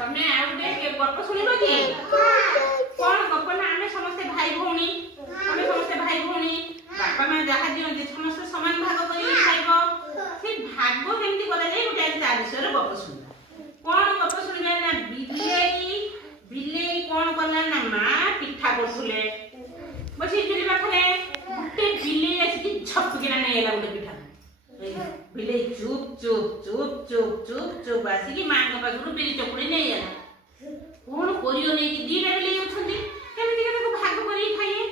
तमे आउटे गप सुनिबो कि कोन गप ना आमे समस्त भाई भौणी आमे समस्त भाई भौणी बापा मां जहा दियो जे समस्त समान भाग करी खाइबो से भाग केमती करा जाय गुटे ता विषय रे गप सुनिबा कोन गप सुनिबा ना बिलेई कोन करला ना मां पिठा करथुले बसी चुली पाखरे गुटे बिलेई आसी छप किना नै एला गुटे पिठा बिले चुप चुप चुप चुप चुप चुप आसी कि मां का पाखरु बिली चकुड़ी नै आला कोन करियो नै कि दीटा बिले उछंती केमती के ताको भाग करी खाइए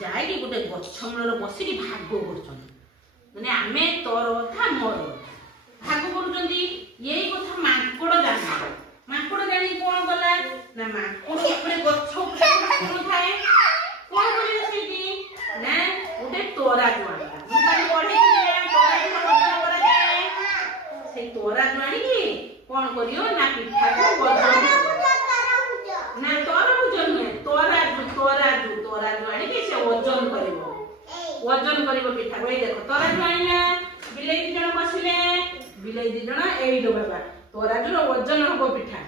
जाय कि गुटे गछमर बसी कि भाग करछन माने आमे तोर था मोर भाग करूचंती एई कथा मांकड़ जाने मांकड़ जानी कोन गला ना मांकड़ ऊपर गछ ऊपर थाए कोन करियो सेठी ना गुटे तोरा जुआला मु काली पढे तोरा जानी कि कोन करियो ना पिठा को वजन ना तोरा वजन है तोरा जानी कि से वजन करिवो पिठा को देखो तोरा जानी ना बिलेई दी जण बसिले बिलेई दी जण एई दो बाबा तोरा जण वजन हबो पिठा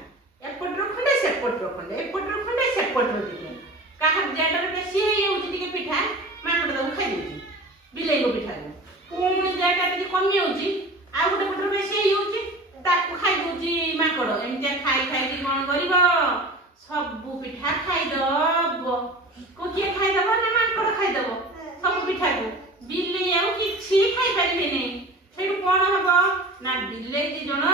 एपट रखंडे सेपट रखंडे एपट रखंडे सेपट रखंडे काहा जेटा बेसी हे होउची टिके पिठा मानड़ दउ खाइ दिची बिलेई को पिठा कोन जेटा टिके कमी होउची आ गुटे पटर बेसी होउची ताकू खाइ दोची माकड़ एमते खाइ खाइ कि कोन करिवो सब पिठा खाइ दबो को के खाइ दबो ना माकड़ खाइ दबो सब पिठा को बिल्ली आउ किछि खाइ परिबे नै फेर कोन हबो ना बिल्ली दी जण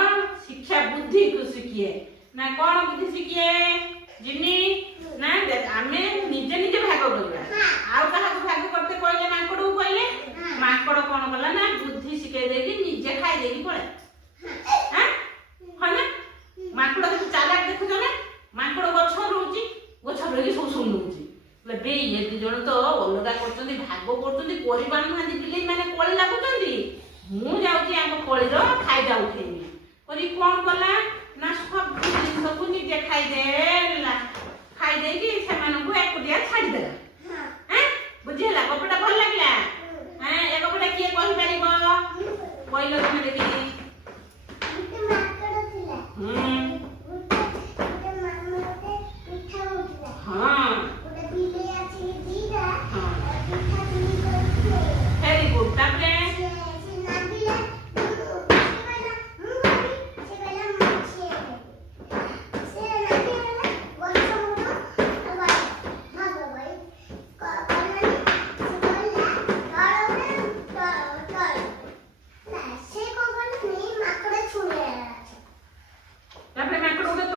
शिक्षा बुद्धि को सिखिए ना कोन बुद्धि सिखिए जिनी ना आमे निजे निजे भाग करबा आउ कहा भाग करते कहले माकड़ को कहले माकड़ कोन कला ना बुद्धि सिखे देगी निजे खाइ देगी पळे हां हना माकड़ के चालाक देखु जने माकड़ गछ रोची गछ रोगी सब सुन लोची ले बे ये दी जण तो अलगा करचंदी भाग करचंदी परिबान नांदी बिले माने कोଳି लागुचंदी मु जाउची आम कोळीर खाइ जाउ खेनी करी कोन कला